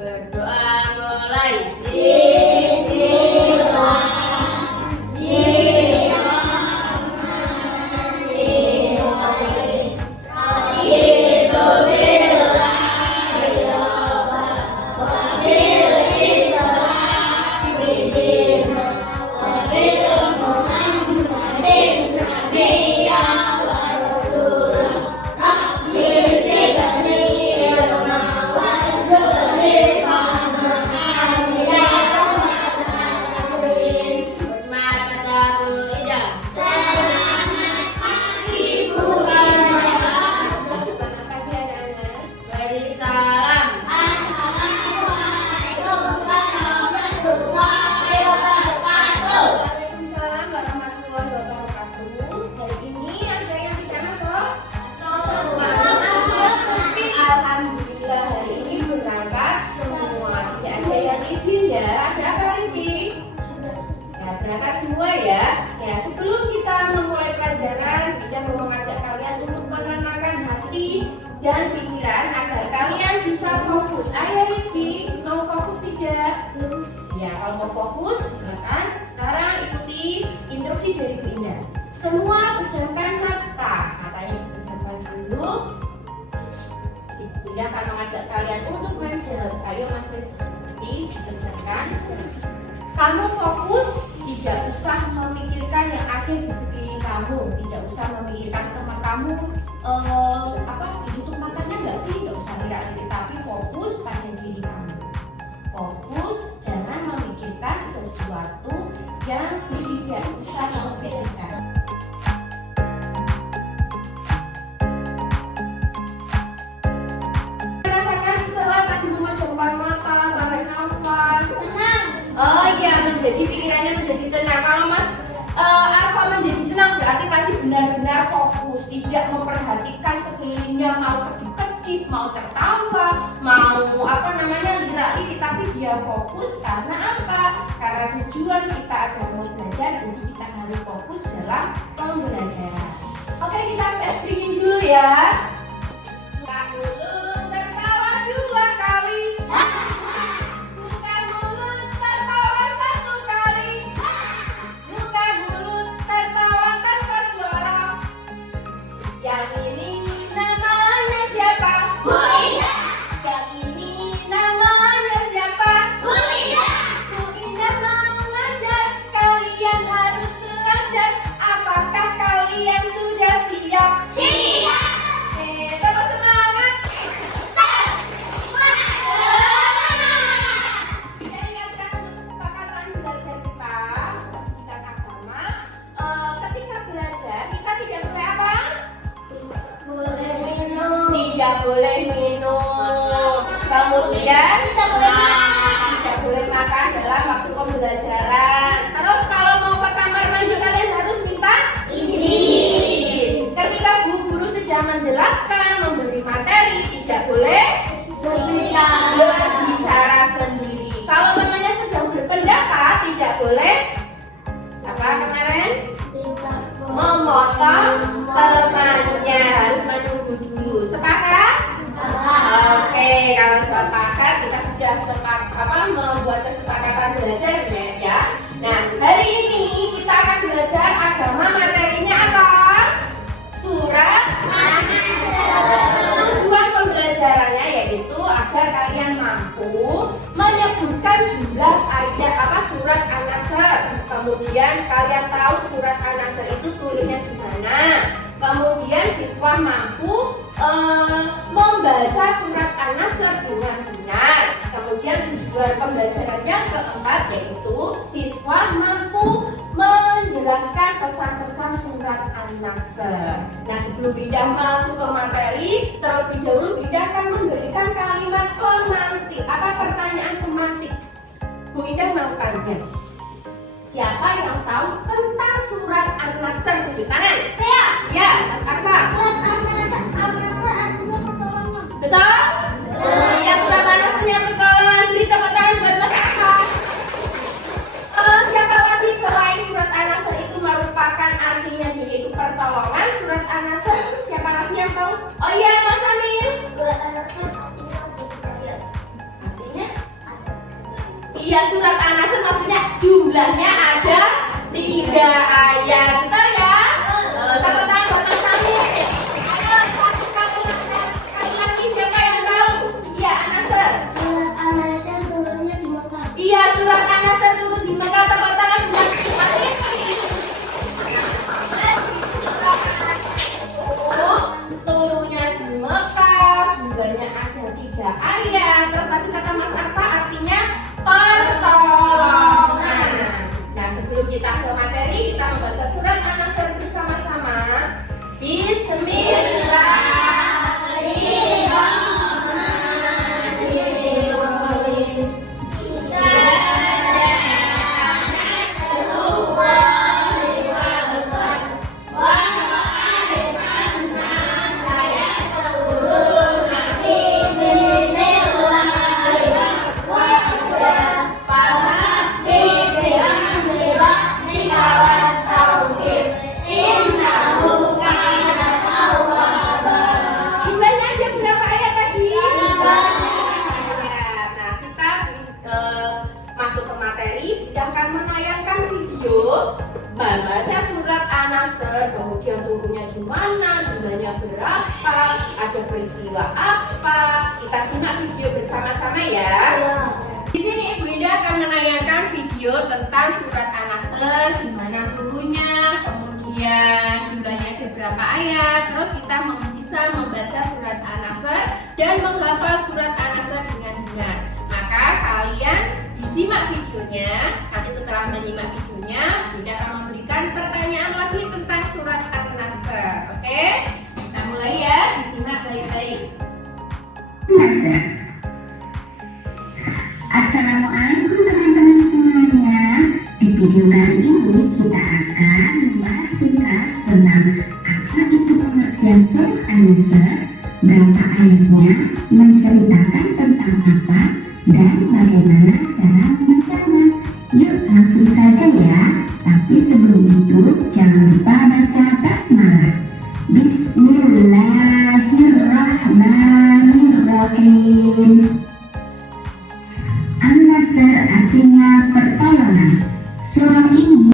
Berdoa mulai. Berangkat semua ya. Ya, sebelum kita memulai pelajaran, kita mau mengajak kalian untuk menenangkan hati dan pikiran agar kalian bisa fokus. Ayo Rifki, mau fokus tidak? Ya, kalau mau fokus, silakan. Sekarang ikuti instruksi dari Bu Indah. Semua pejamkan mata. Matanya pejamkan dulu. Ibu Indah akan mengajak kalian untuk main jelas. Ayo Mas Rifki, pejamkan. Kamu fokus, tidak usah memikirkan yang ada di sekeliling kamu, tidak usah memikirkan teman kamu ditutup matanya nggak sih, nggak usah lihat-lihat, tapi fokus pada diri kamu. Fokus, jangan memikirkan sesuatu yang tidak usah memikirkan. Rasakan setelah tadi memejamkan mata, tarik nafas, tenang. Oh iya, menjadi pikirannya menjadi tenang. Kalau Mas Arfa menjadi tenang berarti tadi benar-benar fokus, tidak memperhatikan sekelilingnya, mau kedip-kedip, mau tertawa, mau lirik, tapi dia fokus karena apa? Karena tujuan kita adalah belajar, jadi kita harus fokus dalam pembelajaran. Oke, kita tes dingin dulu ya. Buka mulut, tertawa 2 kali. Buka mulut, tertawa 1 kali. Buka mulut, tertawa tanpa suara. Yang ini namanya siapa? Bu Indah. Yang ini namanya siapa? Bu Indah. Bu Indah mau ngajar, kalian harus belajar. Apakah kalian sudah siap? Siap. Tambah semangat. Kita ingatkan untuk kesepakatan belajar kita, pendidikan agama. Ketika belajar kita tidak boleh apa? Tidak boleh minum. Kemudian tidak boleh makan dalam waktu pembelajaran. Terus kalau mau ke kamar mandi kalian harus minta izin. Ketika bu guru sedang menjelaskan, memberi materi, tidak boleh berbicara sendiri. Kalau namanya sedang berpendapat, tidak boleh apa kemarin? Memotong temannya, harus menunggu dulu. Sepakat? Oke, kalau sepakat kita sudah membuat kesepakatan belajar ya. Nah, hari ini kita akan belajar agama, materinya apa? Surat An-Nasr. Tujuan pembelajarannya yaitu agar kalian mampu menyebutkan jumlah ayat surat An-Nasr. Kemudian kalian tahu surat An-Nasr itu turunnya di mana. Kemudian siswa mampu membaca surat An-Nasr dengan benar. Kemudian tujuan pembelajaran yang keempat yaitu siswa mampu menjelaskan pesan-pesan surat An-Nasr. Nah, sebelum Bunda masuk ke materi, terlebih dahulu Bunda akan memberikan kalimat pemantik. Apa pertanyaan pemantik? Bu Indah mau tanya. Siapa yang tahu tentang surat An-Nasr? Tunjuk tangan. Saya. Ya, Mas Arfa. Surat An-Nasr artinya pertolongan. Betul? Ya, surat An-Nasrnya pertolongan. Beri tepuk tangan buat Mas Arfa. Siapa lagi selain surat An-Nasr itu merupakan artinya yaitu pertolongan? Surat An-Nasr siapa lagi yang tahu? Oh iya, Mas Amil. Surat An-Nasr artinya? Iya, surat An-Nasr maksudnya jumlahnya ada 3 ayat. Betul ya? Tepuk tangan buat Mas Amil. Sekali lagi siapa yang tahu? Iya, An-Nasr. Surat An-Nasr turunnya di Mekah. Iya, surat An-Nasr turun di Mekah. Tepuk tangan buat Mas Amil. Turunnya di Mekah, jumlahnya ada 3 ayat. Terus tadi kata Mas Arfa artinya pertolongan. Nah, sebelum kita ke materi, kita membaca surat An-Nasr bersama-sama. Bismillahirrahmanirrahim. Jumlahnya ada berapa ayat tadi? 3 ayat. Nah, kita masuk ke materi. Kita akan menayangkan video baca surat An-Nasr, kemudian turunnya di mana, jumlahnya berapa, ada peristiwa apa. Kita simak video bersama-sama ya. Di sini Ibu Indah akan menayangkan video tentang surat An-Nasr, di mana turunnya, kemudian jumlahnya ada berapa ayat. Terus kita bisa membaca surat An-Nasr dan menghafal surat An-Nasr dengan benar. Maka kalian disimak videonya. Nanti setelah menyimak videonya, Bunda akan memberikan pertanyaan lagi tentang surat An-Nasr. Oke? Kita mulai ya, disimak baik-baik. An-Nasr. Assalamualaikum teman-teman semuanya. Di video kali ini kita akan membahas tuntas tentang apa itu pengertian surah An-Nasr, berapa ayatnya, menceritakan tentang apa, dan bagaimana cara membacanya. Yuk langsung saja ya. Tapi sebelum itu jangan lupa baca basmalah. Bismillahirrahmanirrahim. An-Nasr artinya pertolongan. Surah ini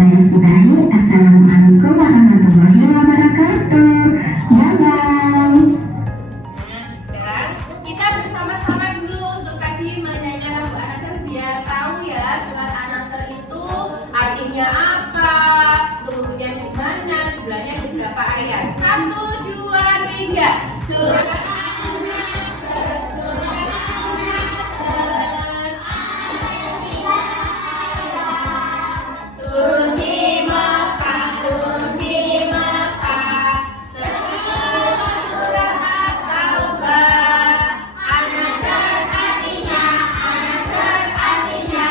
saya sudahi. Assalamualaikum warahmatullahi wabarakatuh. Bye-bye. Sekarang kita bersama-sama dulu untuk tadi menyanyikan lagu An-Nasr biar tahu ya surat An-Nasr itu artinya apa, kemudian di mana, jumlahnya ada berapa ayat. 1, 2, 3. Surat turun di Mekah, turun di Mekah. Semua surat At-Taubah. An-Nasr artinya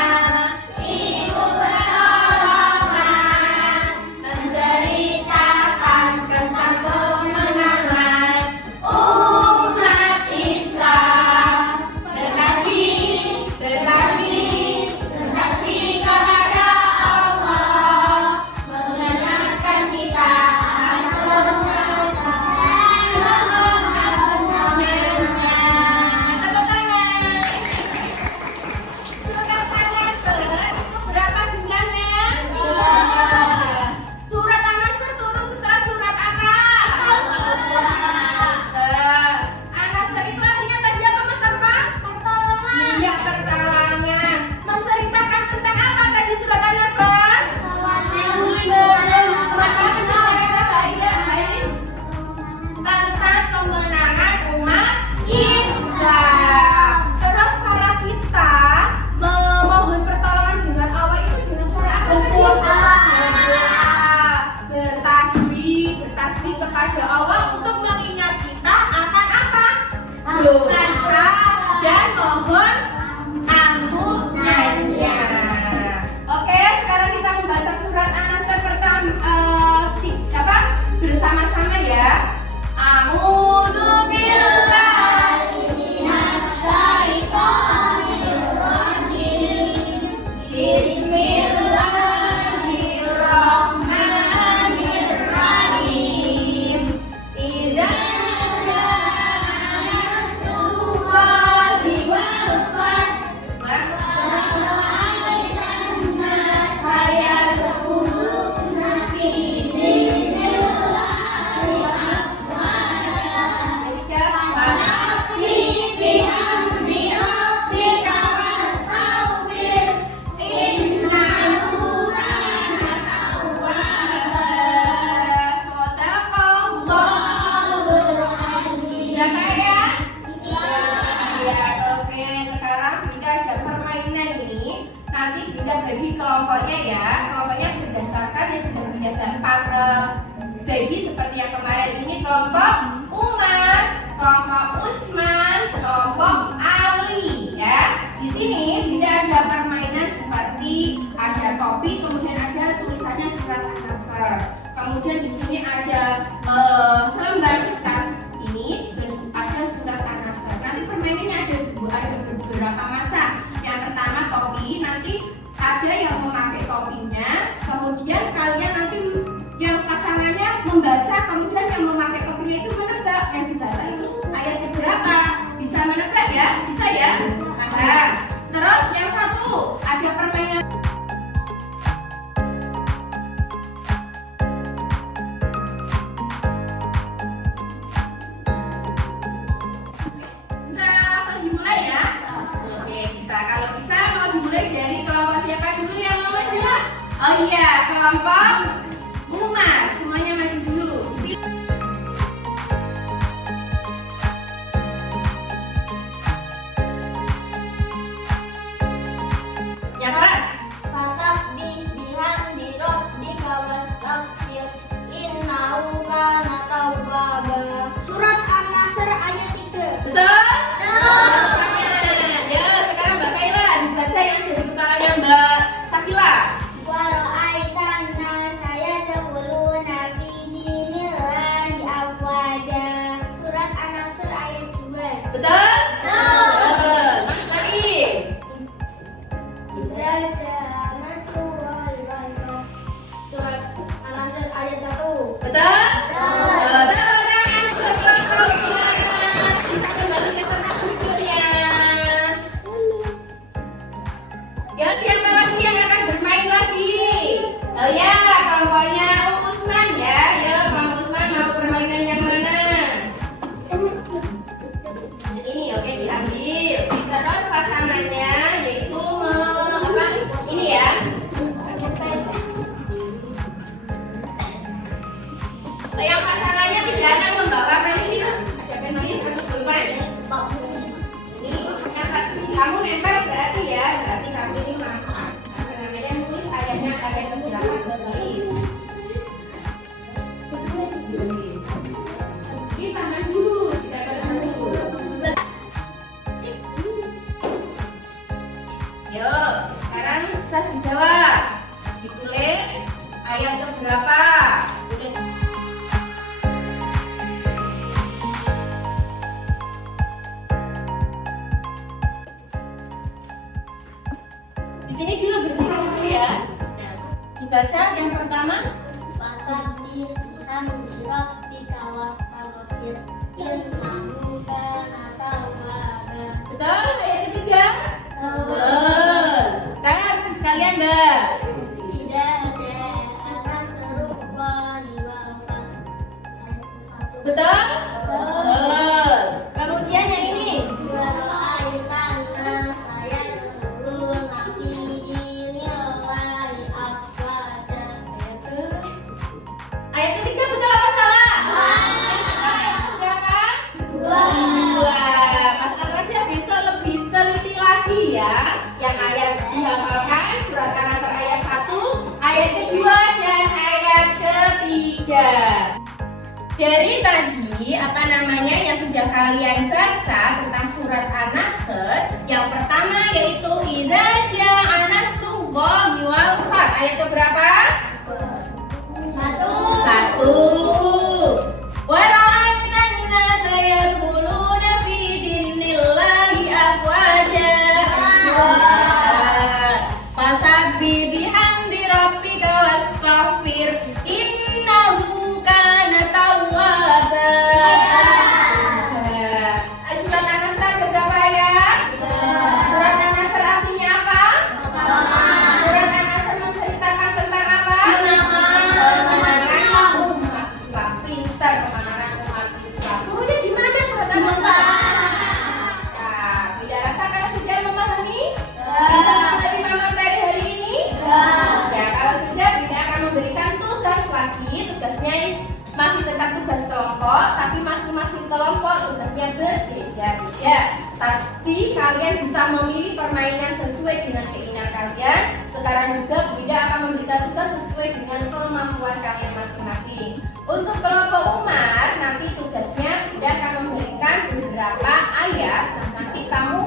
ibu pertolongan, menceritakan tentang kemenangan. Kemudian di sini ada selembar kertas ini dan ada surat An-Nasr. Nanti permainannya ada beberapa macam. Yang pertama topi, nanti ada yang memakai topinya, kemudian kalian nanti yang pasangannya membaca, kemudian yang memakai topinya itu menebak. Yang dibaca itu ayat berapa? Bisa menebak ya? Bisa ya? Nah, terus yang satu ada permainan. Bisa langsung dimulai ya? Oke, bisa. Kalau bisa mau dimulai dari kelompok siapa dulu yang mau maju? Oh iya, kelompok Umar. Semuanya maju dulu. Yang kelas. Fasabbih bihamdi rabbika wastaghfir innahu kana tawwaba. Surat An-Nasr ayat 3. Betul? Ya, sekarang Mbak Kaila dibaca yang dari kepalanya Mbak Sakila. Wa ra'aitan nasa yadkhuluna fi dinillahi afwaja. Surat An-Nasr ayat 2. Betul? Mas Mari. Idza jaa nasrullahi wal fath. Surat An-Nasr ayat 1. Betul? Tepuk tangan, semangat. Kita kembali ke tempat duduknya. Ya, siapa lagi yang akan bermain lagi? Oh ya, kelompoknya Usman ya. Ya, Bang Usman mau permainan yang mana? Ini oke diambil. Terus pasangannya yaitu apa? Ini ya. Yang pasangannya tidak ada membawa pensil. Ada pensil atau pulpen? Ini kamu nempel berarti ya. Berarti kamu ini masak. Apa namanya nulis ayatnya ayat berapa? Tulis. Ini tahan dulu. Tidak tahan dulu. Yuk, sekarang bisa dijawab. Ditulis ayat keberapa? Tulis. Di sini dulu berdiri dulu ya. Nah, dibaca yang pertama. Fasabbih bihamdi rabbika wastaghfir innahu kana tawwaba. Betul? Ayat ketiga. Betul. Sekarang sekalian Mbak. Idza jaa nasrullahi wal fath. Ayat 1. Betul? Betul. Kemudian yang ini. Wa ra'aitan nasa yadkhuluna fi dinillahi afwaja. Ayat ketiga betul apa salah? Berapa? 2. Mas Arasya besok lebih teliti lagi ya. Yang ayat dihafalkan surat An-Nasr ayat 1, ayat kedua dan ayat ketiga. Dari tadi apa namanya yang sudah kalian baca tentang surat An-Nasr, yang pertama yaitu idza jaa nasrullahi wal fath. Ayat keberapa? 1. Wa ra'aitan nasa yadkhuluna fi dinillahi afwaja. Fasabbih bihamdi rabbika wastaghfir innahu kana tawwaba. Surat An-Nasr ada berapa ayat? Surat An-Nasr artinya apa? Surat An-Nasr menceritakan tentang apa? Kemenangan umat Islam. Pintar, kemenangan umat Islam. Turunnya di mana surat An-Nasr? Nah, tidak rasa kalian sudah memahami? Bisa menerima materi hari ini? Ya, kalau sudah, Bunda akan memberikan tugas lagi. Tugasnya masih tentang tugas kelompok, tapi masing-masing kelompok tugasnya berbeda-beda. Tapi kalian bisa memilih permainan sesuai dengan keinginan kalian. Sekarang juga Bunda akan memberikan tugas sesuai dengan kemampuan kalian masing-masing. Untuk kelompok Umar, nanti tugasnya Bunda akan memberikan beberapa ayat. Nah, nanti kamu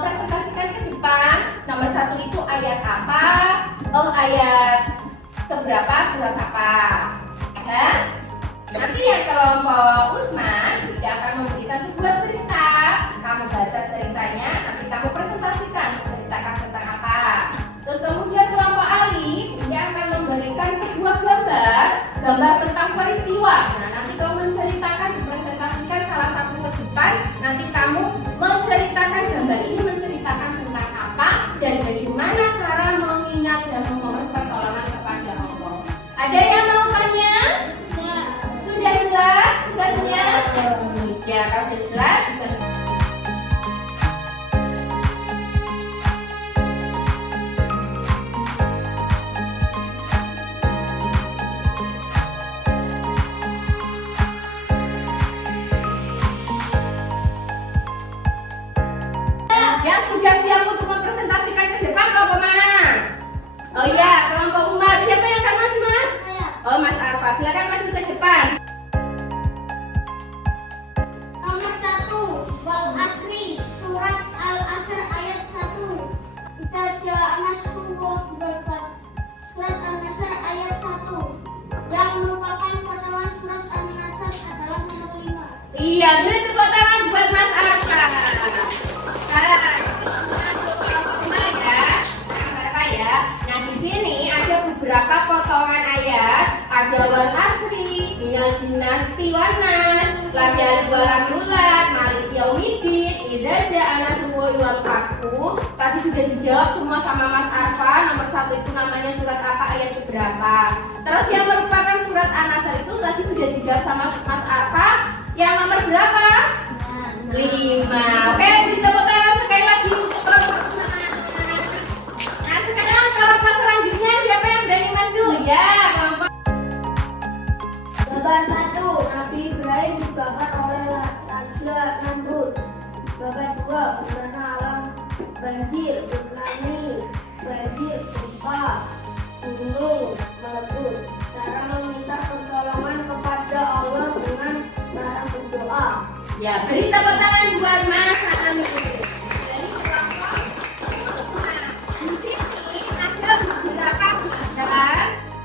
presentasikan ke depan. Nomor 1 itu ayat apa? Ayat keberapa surat apa? Ya. Nanti yang kelompok Usman juga akan memberikan sebuah cerita. Kamu baca ceritanya, nanti kamu presentasikan menceritakan tentang apa. Terus kemudian kelompok Ali dia akan memberikan sebuah gambar tentang peristiwa. Nah, nanti kamu menceritakan, dipresentasikan salah satu kehidupan. Nanti kamu menceritakan gambar ini menceritakan tentang apa dan bagaimana cara mengingat dan memohon pertolongan kepada Allah. Ada yang mau tanya? Sudah jelas tugasnya? Ya, kalau sudah jelas tugasnya. Yang sudah siap untuk mempresentasikan ke depan kelompok mana? Oh iya, kelompok Umar. Siapa yang akan maju, Mas? Oh, Mas Arfa. Silakan maju ke depan. Nomor 1, Wal Asri, surat Al-Asr ayat 1. Kita Nasrullah berkat. Surat Al-Nasr ayat 1. Yang merupakan potongan surat Al-Nasr adalah nomor 5. Iya, beri tepuk tangan buat Mas Arfa. Nah, di sini ada beberapa potongan ayat. Ada wal asri, minal jinnati wan nas, lam yalid wa lam yulad, malik yaumiddin, idza jaa nasrullah wal fathu. Tadi sudah dijawab semua sama Mas Arfa. Nomor 1 itu namanya surat apa, ayat berapa. Terus yang merupakan surat An-Nasr itu tadi sudah dijawab sama Mas Arfa. Yang nomor berapa? 5. Oke, beri tepuk tangan sekali lagi untuk kelompok. Nah, sekarang kelompok selanjutnya siapa yang berani maju? Ya, kelompok. Gambar 1, Nabi Ibrahim dibakar oleh Raja Namrud. Gambar 2, bencana alam banjir, tsunami, banjir, gempa, gunung meletus. Cara meminta pertolongan kepada Allah dengan cara berdoa. Ya, beri tepuk tangan buat Mas Amin. Dari kelompok. Di sini ada beberapa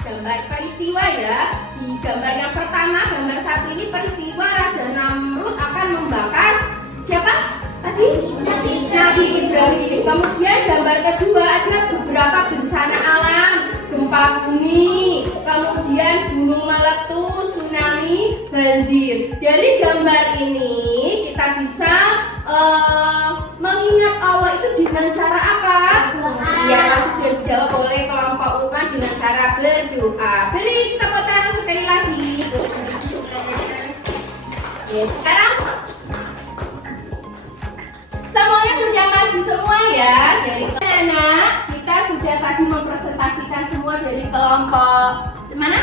gambar peristiwa ya. Di gambar yang pertama, gambar 1 ini peristiwa Raja Namrud akan membakar siapa? Tadi? Nabi Ibrahim. Kemudian gambar kedua ada beberapa bencana alam, gempa bumi, kemudian gunung meletus, tsunami, banjir. Dari gambar ini kita bisa mengingat Allah itu dengan cara apa? Ya, sudah dijawab oleh kelompok Usman dengan cara berdoa. Beri tepuk tangan sekali lagi. Ya, sekarang semuanya sudah maju semua ya. Dari anak kita sudah tadi mempresentasikan semua dari kelompok mana?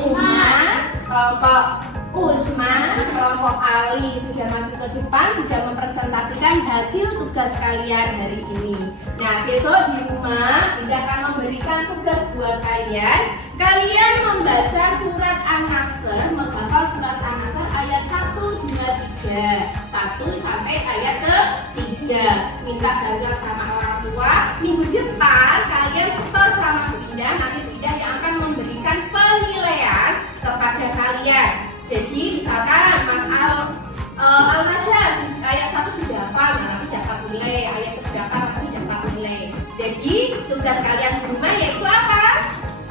Umar, kelompok Usman, kelompok Ali sudah maju ke depan, sudah mempresentasikan hasil tugas kalian hari ini. Nah, besok di rumah Bunda akan memberikan tugas buat kalian. Kalian membaca surat An-Nasr, menghafal surat An-Nasr ayat 1, 2, 3, 1 sampai ayat ke-3. Minta bantuan sama orang tua. Minggu depan kalian setor sama Bunda. Nanti Bunda yang akan memberikan penilaian kepada kalian. Jadi misalkan Mas Al-Nasya ayat 1 sudah hafal, nanti dapat nilai. Ayat keberapa nanti dapat nilai. Jadi tugas kalian di rumah yaitu apa?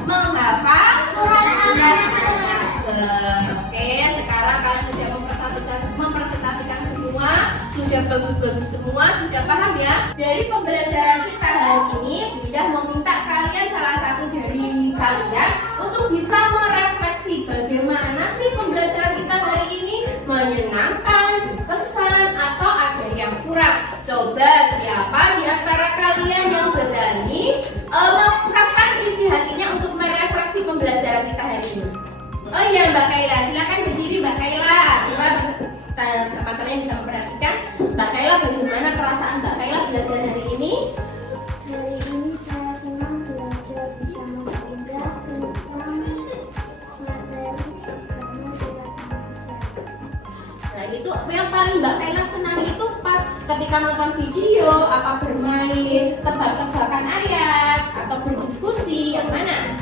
Menghafal surat An-Nasr. Oke, sekarang kalian sudah mempresentasikan semua, sudah bagus-bagus semua, sudah paham ya? Dari pembelajaran kita hari ini, Bunda meminta kalian salah satu dari kalian untuk bisa merefleksi bagaimana sih pembelajaran kita hari ini, menyenangkan, kesan, atau ada yang kurang. Coba siapa di antara kalian yang berani mengungkapkan isi hatinya untuk merefleksi pembelajaran kita hari ini? Oh iya, Mbak Kaila, silakan berdiri Mbak Kaila. Coba teman-teman bisa memperhatikan Mbak Kaila, bagaimana perasaan Mbak Kaila belajar hari ini? Hari ini saya senang belajar bisa mempelajari tentang materi karena surat An-Nasr. Nah, itu yang paling Mbak Kaila senang itu pas ketika nonton video, apa bermain tebak-tebakan ayat atau berdiskusi, yang mana?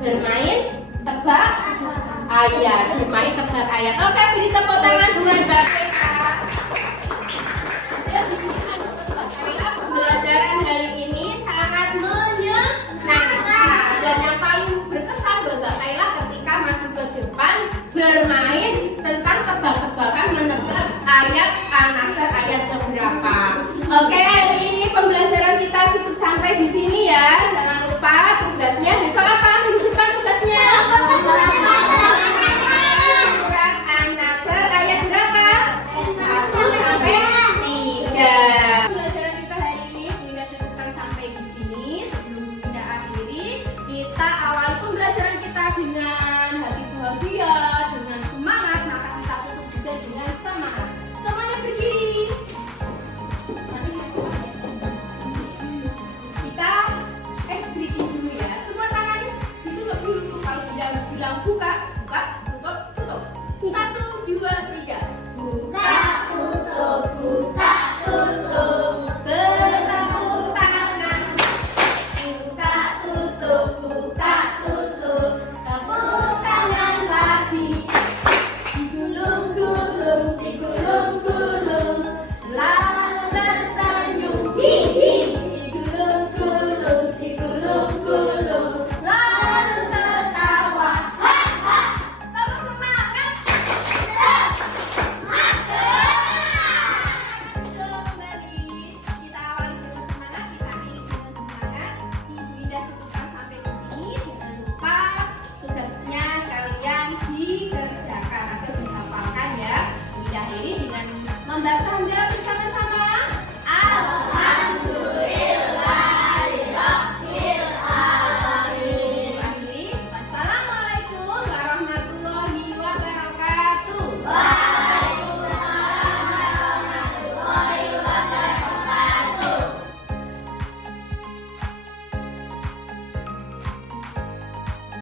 Bermain tebak ayat, bermain tebak ayat. Oke, beri tepuk tangan buat Mbak Vega. Pembelajaran hari ini sangat menyenangkan dan yang paling berkesan buat Mbak Kaila ketika maju ke depan bermain tentang tebak-tebakan menebak ayat An-Nasr ayat keberapa. Oke, hari ini pembelajaran kita cukup sampai di sini ya. Jangan lupa tugasnya besok apa? Minggu depan tugasnya. Surat An-Nasr ayat berapa? 1 sampai 3. Pembelajaran kita hari ini kita cukupkan sampai di sini. Sebelum kita akhiri, kita awali pembelajaran kita dengan hati bahagia.